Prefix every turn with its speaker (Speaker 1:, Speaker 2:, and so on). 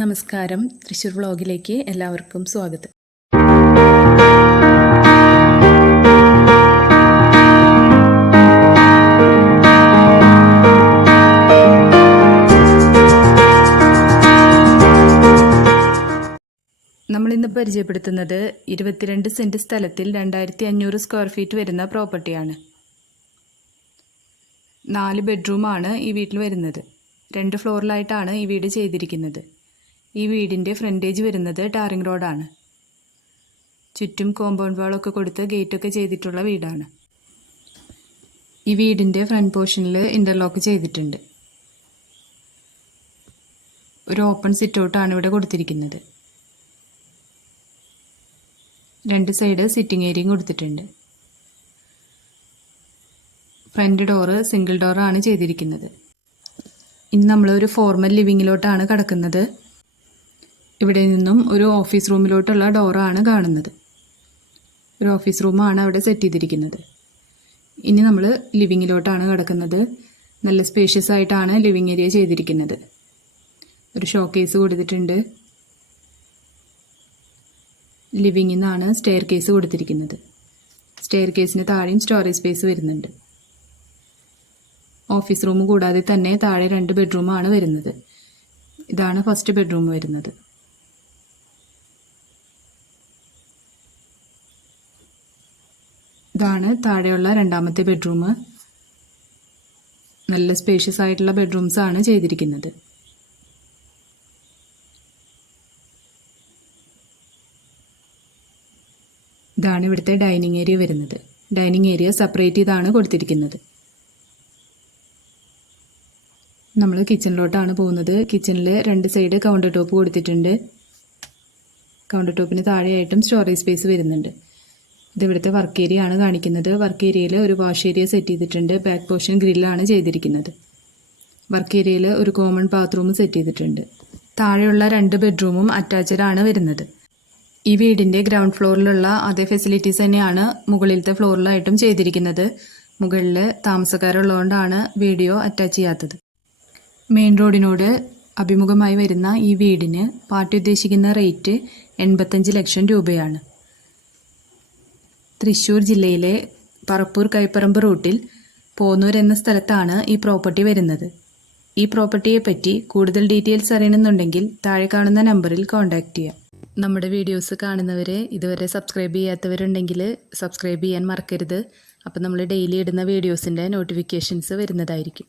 Speaker 1: നമസ്കാരം. തൃശ്ശൂർ വ്ളോഗിലേക്ക് എല്ലാവർക്കും സ്വാഗതം. നമ്മളിന്ന് പരിചയപ്പെടുത്തുന്നത് ഇരുപത്തിരണ്ട് സെന്റ് സ്ഥലത്തിൽ രണ്ടായിരത്തി അഞ്ഞൂറ് സ്ക്വയർ ഫീറ്റ് വരുന്ന പ്രോപ്പർട്ടിയാണ് നാല് ബെഡ്റൂമാണ് ഈ വീട്ടിൽ വരുന്നത്. രണ്ട് ഫ്ലോറിലായിട്ടാണ് ഈ വീട് ചെയ്തിരിക്കുന്നത്. ഈ വീടിന്റെ ഫ്രണ്ടേജ് വരുന്നത് ടാറിംഗ് റോഡാണ്. ചുറ്റും കോമ്പൗണ്ട് വാളൊക്കെ കൊടുത്ത് ഗേറ്റൊക്കെ ചെയ്തിട്ടുള്ള വീടാണ്. ഈ വീടിന്റെ ഫ്രണ്ട് പോർഷനിൽ ഇന്റർലോക്ക് ചെയ്തിട്ടുണ്ട്. ഒരു ഓപ്പൺ സിറ്റൗട്ടാണ് ഇവിടെ കൊടുത്തിരിക്കുന്നത്. രണ്ട് സൈഡ് സിറ്റിംഗ് ഏരിയയും കൊടുത്തിട്ടുണ്ട്. ഫ്രണ്ട് ഡോറ് സിംഗിൾ ഡോറാണ് ചെയ്തിരിക്കുന്നത്. ഇനി നമ്മൾ ഒരു ഫോർമൽ ലിവിങ്ങിലോട്ടാണ് കടക്കുന്നത്. ഇവിടെ നിന്നും ഒരു ഓഫീസ് റൂമിലോട്ടുള്ള ഡോറാണ് കാണുന്നത്. ഒരു ഓഫീസ് റൂമാണ് അവിടെ സെറ്റ് ചെയ്തിരിക്കുന്നത്. ഇനി നമ്മൾ ലിവിങ്ങിലോട്ടാണ് കിടക്കുന്നത്. നല്ല സ്പേഷ്യസ് ആയിട്ടാണ് ലിവിങ് ഏരിയ ചെയ്തിരിക്കുന്നത്. ഒരു ഷോ കേസ് കൊടുത്തിട്ടുണ്ട്. ലിവിങ്ങിൽ നിന്നാണ് സ്റ്റെയർ കേസ് കൊടുത്തിരിക്കുന്നത്. സ്റ്റെയർ കേസിന് താഴെയും സ്റ്റോറേജ് സ്പേസ് വരുന്നുണ്ട്. ഓഫീസ് റൂം കൂടാതെ തന്നെ താഴെ രണ്ട് ബെഡ്റൂമാണ് വരുന്നത്. ഇതാണ് ഫസ്റ്റ് ബെഡ്റൂം വരുന്നത്. ഇതാണ് താഴെയുള്ള രണ്ടാമത്തെ ബെഡ്റൂം. നല്ല സ്പേഷ്യസ് ആയിട്ടുള്ള ബെഡ്റൂംസ് ആണ് ചെയ്തിരിക്കുന്നത്. ഇതാണ് ഇവിടുത്തെ ഡൈനിങ് ഏരിയ വരുന്നത്. ഡൈനിങ് ഏരിയ സെപ്പറേറ്റ് ചെയ്താണ് കൊടുത്തിരിക്കുന്നത്. നമ്മൾ കിച്ചണിലോട്ടാണ് പോകുന്നത്. കിച്ചണിൽ രണ്ട് സൈഡ് കൗണ്ടർ ടോപ്പ് കൊടുത്തിട്ടുണ്ട്. കൗണ്ടർ ടോപ്പിന് താഴെയായിട്ടും സ്റ്റോറേജ് സ്പേസ് വരുന്നുണ്ട്. ഇത് ഇവിടുത്തെ വർക്ക് ഏരിയ ആണ് കാണിക്കുന്നത്. വർക്ക് ഏരിയയിൽ ഒരു വാഷ് ഏരിയ സെറ്റ് ചെയ്തിട്ടുണ്ട്. ബാക്ക് പോർഷൻ ഗ്രില്ലാണ് ചെയ്തിരിക്കുന്നത്. വർക്ക് ഏരിയയിൽ ഒരു കോമൺ ബാത്റൂം സെറ്റ് ചെയ്തിട്ടുണ്ട്. താഴെയുള്ള രണ്ട് ബെഡ്റൂമും അറ്റാച്ച്ഡ് ആണ് വരുന്നത്. ഈ വീടിന്റെ ഗ്രൗണ്ട് ഫ്ലോറിലുള്ള അതേ ഫെസിലിറ്റീസ് തന്നെയാണ് മുകളിലത്തെ ഫ്ലോറിലായിട്ടും ചെയ്തിരിക്കുന്നത്. മുകളിൽ താമസക്കാരുള്ളതുകൊണ്ടാണ് വീഡിയോ അറ്റാച്ച് ചെയ്യാത്തത്. മെയിൻ റോഡിനോട് അഭിമുഖമായി വരുന്ന ഈ വീടിന് പാർട്ടി ഉദ്ദേശിക്കുന്ന റേറ്റ് എൺപത്തഞ്ച് ലക്ഷം രൂപയാണ്. തൃശ്ശൂർ ജില്ലയിലെ പറപ്പൂർ കൈപ്പറമ്പ് റൂട്ടിൽ പോന്നൂർ എന്ന സ്ഥലത്താണ് ഈ പ്രോപ്പർട്ടി വരുന്നത്. ഈ പ്രോപ്പർട്ടിയെ പറ്റി കൂടുതൽ ഡീറ്റെയിൽസ് അറിയണമെന്നുണ്ടെങ്കിൽ താഴെ കാണുന്ന നമ്പറിൽ കോൺടാക്റ്റ് ചെയ്യാം. നമ്മുടെ വീഡിയോസ് കാണുന്നവരെ ഇതുവരെ സബ്സ്ക്രൈബ് ചെയ്യാത്തവരുണ്ടെങ്കിൽ സബ്സ്ക്രൈബ് ചെയ്യാൻ മറക്കരുത്. അപ്പോൾ നമ്മൾ ഡെയിലി ഇടുന്ന വീഡിയോസിന്റെ നോട്ടിഫിക്കേഷൻസ് വരുന്നതായിരിക്കും.